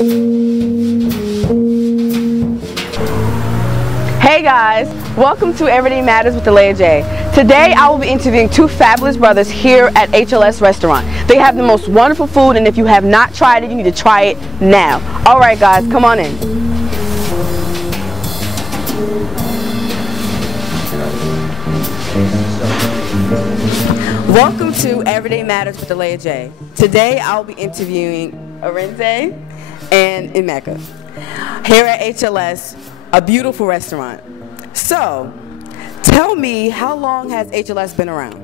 Hey guys, welcome to Everyday Matters with Delia J. Today I will be interviewing two fabulous brothers here at HLS Restaurant. They have the most wonderful food, and if you have not tried it, you need to try it now. Alright guys, come on in. Welcome to Everyday Matters with Delia J. Today I'll be interviewing Arinze and Emeka here at HLS, a beautiful restaurant. So, tell me, how long has HLS been around?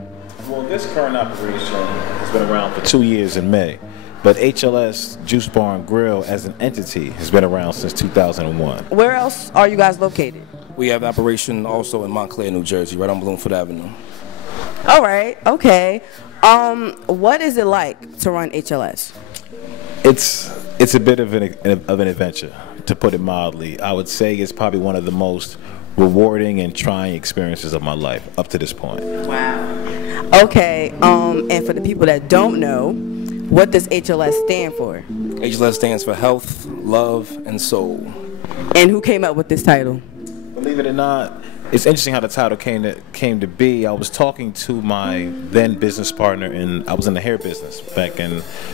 Well, this current operation has been around for 2 years in May, but HLS Juice Bar and Grill as an entity has been around since 2001. Where else are you guys located? We have operation also in Montclair, New Jersey, right on Bloomfield Avenue. All right, okay. What is it like to run HLS? It's a bit of an adventure, to put it mildly. I would say it's probably one of the most rewarding and trying experiences of my life up to this point. Wow. Okay, and for the people that don't know, what does HLS stand for? HLS stands for Health, Love, and Soul. And who came up with this title? Believe it or not, it's interesting how the title came to be. I was talking to my then business partner, and I was in the hair business back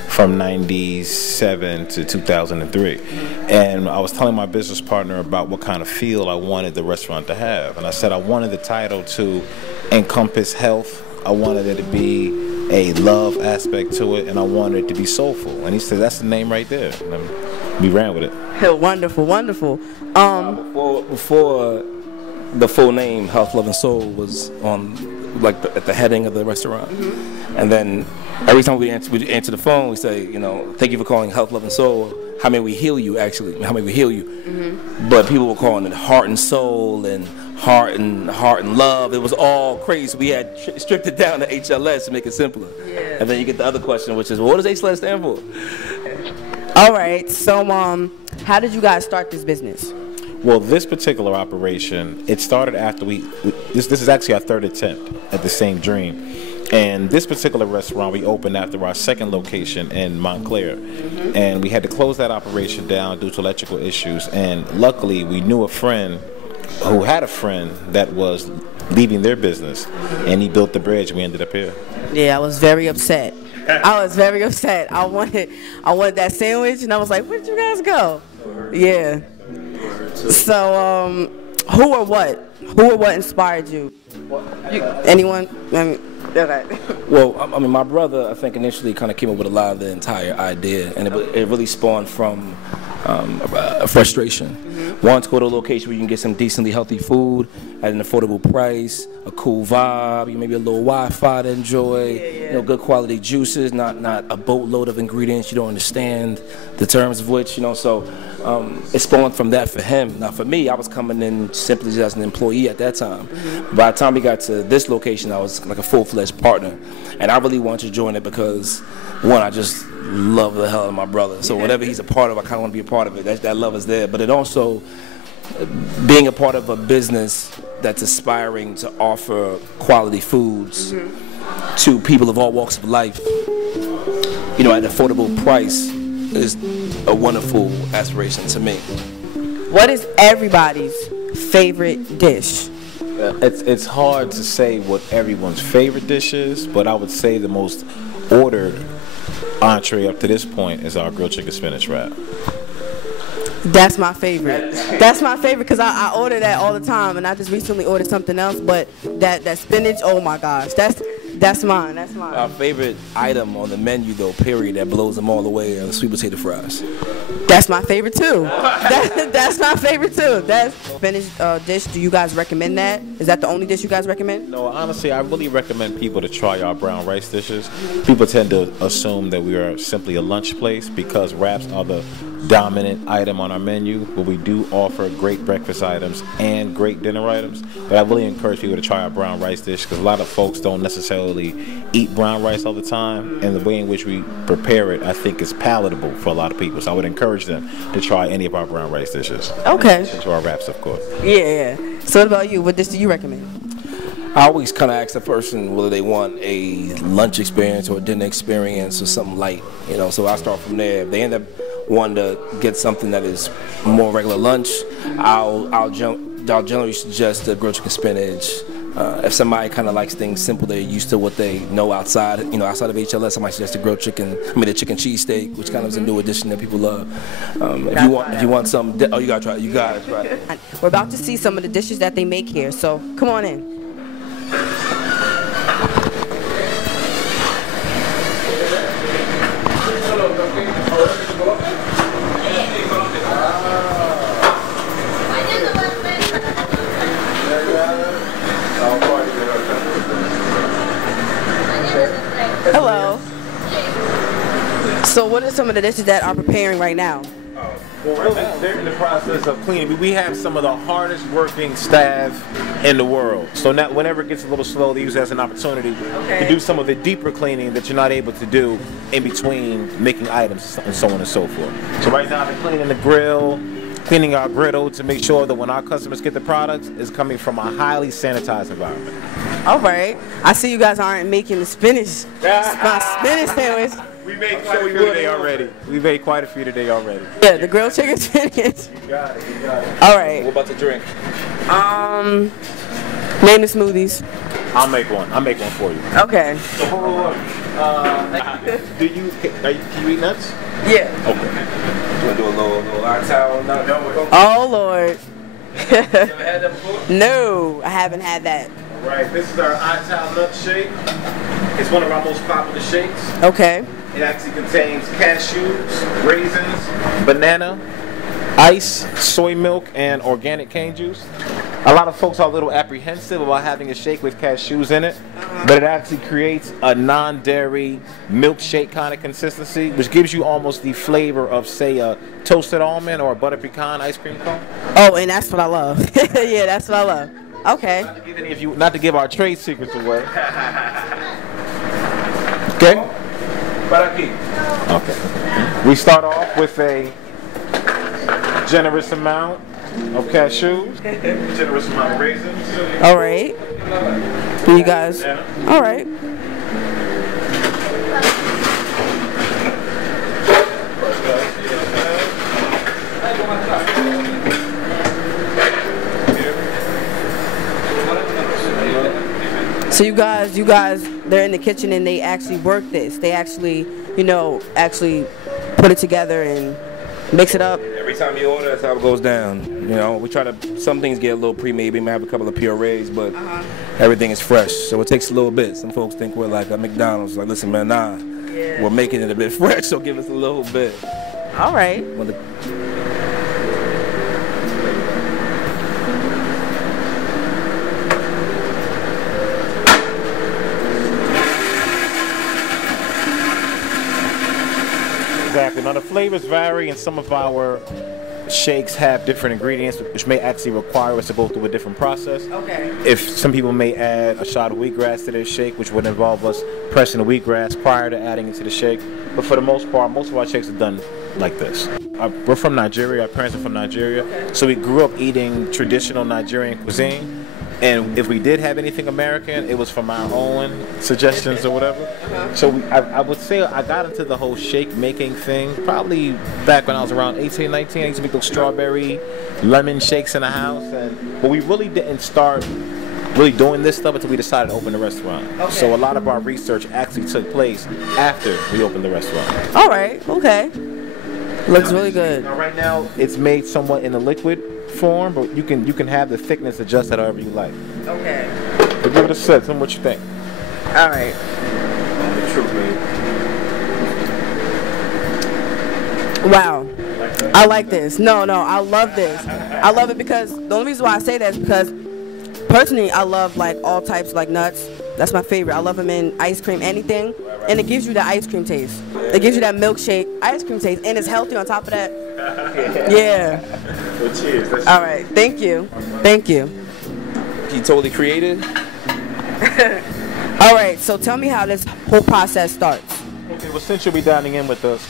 from '97 to 2003. And I was telling my business partner about what kind of feel I wanted the restaurant to have. And I said I wanted the title to encompass health. I wanted it to be a love aspect to it, and I wanted it to be soulful. And he said, that's the name right there. And we ran with it. Wonderful, wonderful. Before the full name, Health, Love, and Soul, was on at the heading of the restaurant. Mm-hmm. And then every time we answer the phone, we say, thank you for calling Health, Love, and Soul. How may we heal you, actually? How may we heal you? Mm-hmm. But people were calling it Heart and Soul and Heart and Love. It was all crazy. We had stripped it down to HLS to make it simpler. Yeah. And then you get the other question, which is, well, what does HLS stand for? All right. So, how did you guys start this business? Well, this particular operation, it started after this is actually our third attempt at the same dream. And this particular restaurant we opened after our second location in Montclair. Mm-hmm. And we had to close that operation down due to electrical issues. And luckily, we knew a friend who had a friend that was leaving their business. And he built the bridge, and we ended up here. Yeah, I was very upset. I was very upset. I wanted that sandwich, and I was like, where'd you guys go? Yeah. So, who or what inspired you? Anyone? Okay. Well, I mean, my brother, I think, initially kind of came up with a lot of the entire idea, and it really spawned from a frustration. Mm-hmm. Wanting to go to a location where you can get some decently healthy food at an affordable price, a cool vibe, maybe a little Wi-Fi to enjoy, good quality juices, not a boatload of ingredients you don't understand the terms of which, so it spawned from that for him. Now for me, I was coming in simply just as an employee at that time. Mm-hmm. By the time we got to this location, I was like a full-fledged partner, and I really wanted to join it because, one, I just love the hell of my brother. So whatever he's a part of, I kind of want to be a part of it. That love is there. But it also, being a part of a business that's aspiring to offer quality foods to people of all walks of life, at an affordable price, is a wonderful aspiration to me. What is everybody's favorite dish? It's hard to say what everyone's favorite dish is, but I would say the most ordered entree up to this point is our grilled chicken spinach wrap. That's my favorite. That's my favorite because I order that all the time, and I just recently ordered something else, but that spinach, oh my gosh, that's mine. That's mine. Our favorite item on the menu, though, period, that blows them all away, are the sweet potato fries. That's my favorite too. That's my favorite too. That's spinach dish. Do you guys recommend that? Is that the only dish you guys recommend? No, honestly, I really recommend people to try our brown rice dishes. People tend to assume that we are simply a lunch place because wraps are the dominant item on our menu, but we do offer great breakfast items and great dinner items. But I really encourage people to try our brown rice dish because a lot of folks don't necessarily eat brown rice all the time, and the way in which we prepare it, I think, is palatable for a lot of people. So I would encourage them to try any of our brown rice dishes. Okay. To our wraps, of course. Yeah. So what about you? What dish do you recommend? I always kind of ask the person whether they want a lunch experience or a dinner experience or something light, So I start from there. If they end up wanting to get something that is more regular lunch, I'll generally suggest the grilled chicken spinach. If somebody kind of likes things simple, they're used to what they know outside of HLS, I might suggest the the chicken cheesesteak, which kind of is a new addition that people love. If you want some, oh, you gotta try it. You gotta try it. We're about to see some of the dishes that they make here, so come on in. Hello. So what are some of the dishes that are preparing right now? Well, really, they're in the process of cleaning. We have some of the hardest working staff in the world. So now, whenever it gets a little slow, they use it as an opportunity to do some of the deeper cleaning that you're not able to do in between making items and so on and so forth. So right now, they're cleaning the grill, cleaning our griddle to make sure that when our customers get the products, it's coming from a highly sanitized environment. All right. I see you guys aren't making the spinach, my spinach sandwich. We made quite a few today already. We made quite a few today already. Yeah, the grilled chicken spinach. You got it, you got it. All right. What about the drink? Name the smoothies. I'll make one. I'll make one for you. Okay. So hold on. Can you eat nuts? Yeah. Okay. You wanna do a little oxtail nut? Oh Lord. You ever had that before? No, I haven't had that. All right. This is our Ital nut shake. It's one of our most popular shakes. Okay. It actually contains cashews, raisins, banana, ice, soy milk, and organic cane juice. A lot of folks are a little apprehensive about having a shake with cashews in it, but it actually creates a non-dairy milkshake kind of consistency, which gives you almost the flavor of, say, a toasted almond or a butter pecan ice cream cone. Oh, and that's what I love. Yeah, that's what I love. Okay. Not to give our trade secrets away. Okay? Okay. We start off with a generous amount of cashews, generous amount of raisins. All right. You guys. All right. So you guys, they're in the kitchen and they actually work this. They actually, actually put it together and mix it up. Every time you order, that's how it goes down. We try to, some things get a little pre-made. We might have a couple of purees, but everything is fresh. So it takes a little bit. Some folks think we're like a McDonald's. Like, listen, man, nah. Yeah. We're making it a bit fresh, so give us a little bit. All right. Exactly. Now the flavors vary, and some of our shakes have different ingredients, which may actually require us to go through a different process. Okay. If some people may add a shot of wheatgrass to their shake, which would involve us pressing the wheatgrass prior to adding it to the shake. But for the most part, most of our shakes are done like this. We're from Nigeria. Our parents are from Nigeria, so we grew up eating traditional Nigerian cuisine. And if we did have anything American, it was from our own suggestions or whatever. So I would say I got into the whole shake making thing probably back when I was around 18, 19. I used to make those strawberry lemon shakes in the house. But we really didn't start really doing this stuff until we decided to open the restaurant. Okay. So a lot of our research actually took place after we opened the restaurant. All right, okay. Looks really good. Now, right now, it's made somewhat in a liquid form, but you can have the thickness adjusted however you like. Okay. But give it a set. Tell me what you think. All right. Wow. I like this. No, I love this. I love it because the only reason why I say that is because personally I love like all types like nuts. That's my favorite. I love them in ice cream, anything, and it gives you the ice cream taste. It gives you that milkshake ice cream taste, and it's healthy on top of that. Yeah. Well, cheers. All right. Thank you. Thank you. You totally created. All right. So tell me how this whole process starts. Okay. Well, since you'll be dining in with us,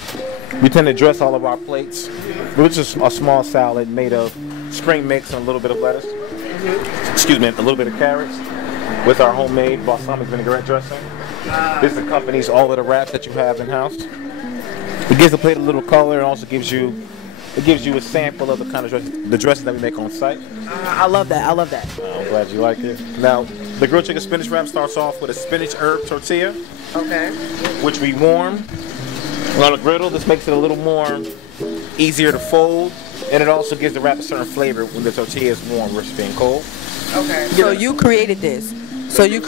we tend to dress all of our plates with just a small salad made of spring mix and a little bit of lettuce. Excuse me, a little bit of carrots with our homemade balsamic vinaigrette dressing. This accompanies all of the wraps that you have in house. It gives the plate a little color and also gives you a sample of the kind of the dressing that we make on site. I love that. I love that. I'm glad you like it. Now, the grilled chicken spinach wrap starts off with a spinach herb tortilla, Okay. which we warm on a griddle. This makes it a little more easier to fold, and it also gives the wrap a certain flavor when the tortilla is warm versus being cold. Okay. So you created this. So you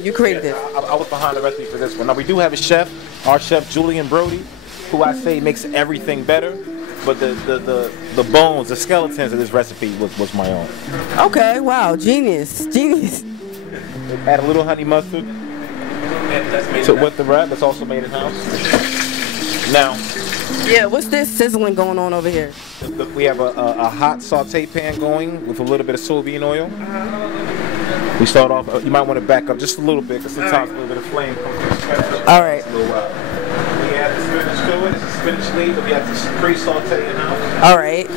you created this. I was behind the recipe for this one. Now we do have a chef, our chef Julian Brody, who I say makes everything better. But the bones, the skeletons of this recipe was my own. Okay. Wow. Genius. Genius. Add a little honey mustard with the wrap. That's also made in house. Now, Yeah. What's this sizzling going on over here? we have a hot saute pan going with a little bit of soybean oil. We start off. You might want to back up just a little bit because sometimes a little bit of flame comes from the spinach. All right. We add the spinach to it. It's a spinach leaf that we have to pre-saute in house. All right.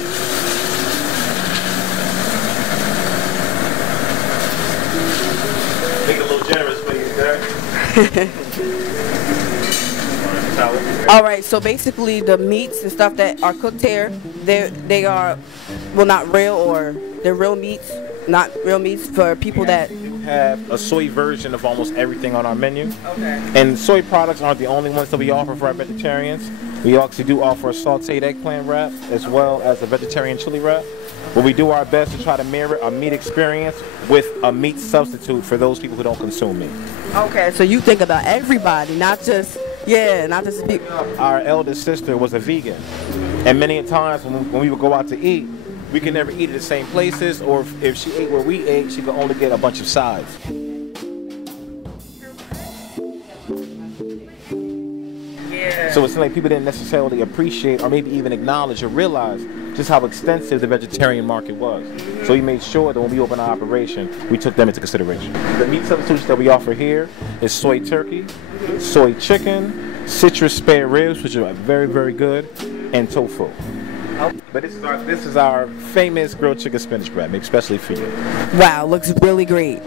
Make it a little generous, please, there. All right. So basically, the meats and stuff that are cooked here, they are, well, not real, or they're real meats, not real meats for people that. We do have a soy version of almost everything on our menu. Okay. And soy products aren't the only ones that we offer for our vegetarians. We actually do offer a sauteed eggplant wrap as well as a vegetarian chili wrap. But we do our best to try to mirror a meat experience with a meat substitute for those people who don't consume meat. Okay. So you think about everybody, not just the people. Our eldest sister was a vegan. And many times when we would go out to eat, we could never eat at the same places, or if she ate where we ate, she could only get a bunch of sides. Yeah. So it's like people didn't necessarily appreciate or maybe even acknowledge or realize just how extensive the vegetarian market was. So we made sure that when we opened our operation, we took them into consideration. The meat substitutes that we offer here is soy turkey, soy chicken, citrus spare ribs, which are very, very good, and tofu. But this is our famous grilled chicken spinach wrap, made especially for you. Wow. Looks really great.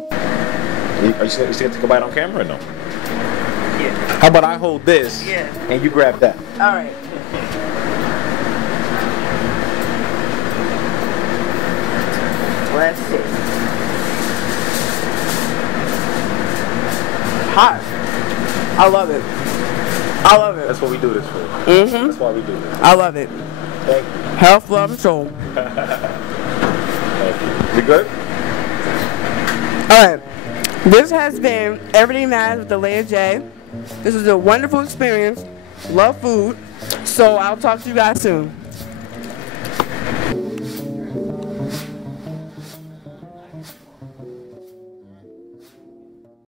Are you still gonna take a bite on camera or no? Yeah. How about I hold this and you grab that? All right. Let's see. Hot. I love it. I love it. That's what we do this for. Mm-hmm. That's why we do this. I love it. Thank you. Health, love, and soul. Thank you. We good? All right. This has been Everyday Matters with Delia J. This was a wonderful experience. Love food. So I'll talk to you guys soon.